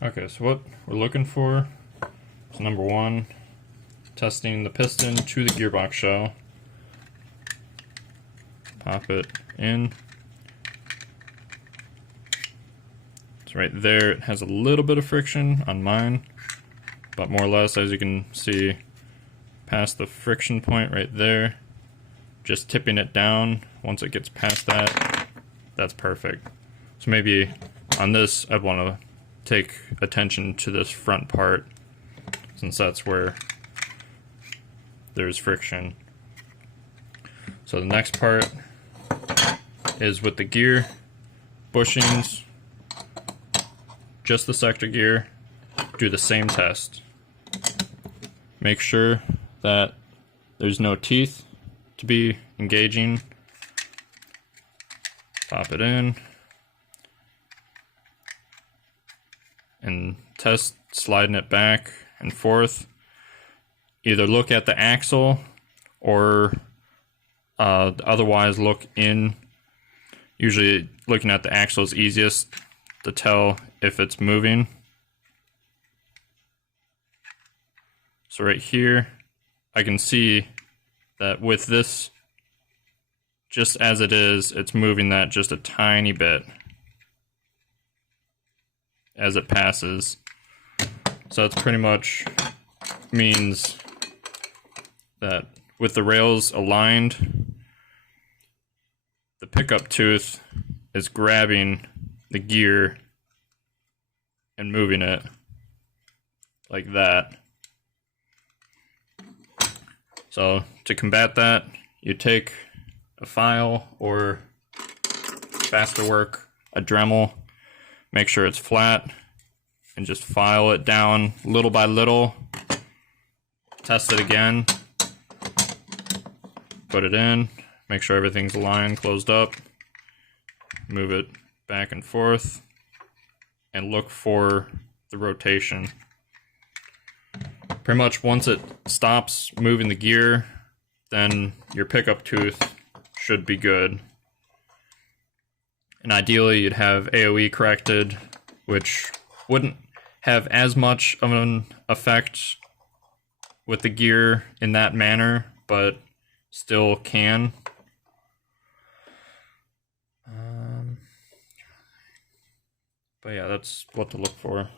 Okay, so what we're looking for is number one, testing the piston to the gearbox shell. Pop it in. It's right there. It has a little bit of friction on mine, but more or less, as you can see, past the friction point right there, just tipping it down. Once it gets past that, that's perfect. So maybe on this, I'd want to take attention to this front part, since that's where there's friction. So the next part is with the gear bushings, just the sector gear. Do the same test. Make sure that there's no teeth to be engaging. Pop it in and test sliding it back and forth. Either look at the axle or otherwise look in. Usually looking at the axle is easiest to tell if it's moving. So right here, I can see that with this, just as it is, it's moving that just a tiny bit as it passes. So that's pretty much means that with the rails aligned, the pickup tooth is grabbing the gear and moving it like that. So to combat that, you take a file or faster work, a Dremel, make sure it's flat, and just file it down little by little. Test it again, put it in, make sure everything's aligned, closed up, move it back and forth, and look for the rotation. Pretty much once it stops moving the gear, then your pickup tooth should be good. And ideally you'd have AOE corrected, which wouldn't have as much of an effect with the gear in that manner, but still can. But yeah, that's what to look for.